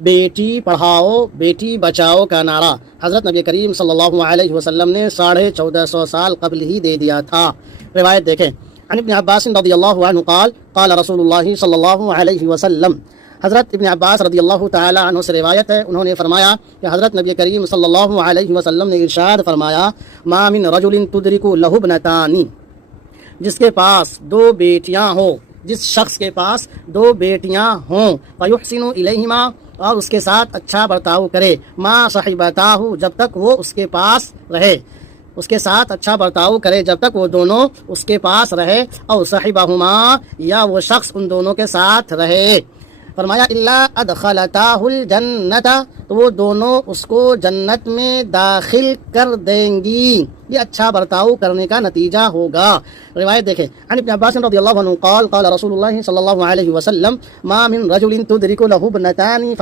بیٹی پڑھاؤ بیٹی بچاؤ کا نعرہ حضرت نبی کریم صلی اللہ علیہ وسلم نے 1450 سال قبل ہی دے دیا تھا۔ روایت دیکھیں، عن ابن عباس رضی اللہ عنہ قال قال رسول اللہ صلی اللہ علیہ وسلم، حضرت ابن عباس رضی اللہ تعالی عنہ سے روایت ہے، انہوں نے فرمایا کہ حضرت نبی کریم صلی اللہ علیہ وسلم نے ارشاد فرمایا، ما من رجل تدرک لہ ابنتان، جس کے پاس دو بیٹیاں ہوں، جس شخص کے پاس دو بیٹیاں ہوں، فیحسن الیہما، اور اس کے ساتھ اچھا برتاؤ کرے، ما صحبتاہ، جب تک وہ اس کے پاس رہے، اس کے ساتھ اچھا برتاؤ کرے جب تک وہ دونوں اس کے پاس رہے، او صحبہما، یا وہ شخص ان دونوں کے ساتھ رہے۔ فرمایا الا ادخلتاہ الجنت، تو وہ دونوں اس کو جنت میں داخل کر دیں گی، یہ اچھا برتاؤ کرنے کا نتیجہ ہوگا۔ روایت دیکھیں، عن ابن عباس رضی اللہ عنہ قال قال رسول اللہ صلی اللہ علیہ وسلم، ما من رجل تدرک لہ ابنتان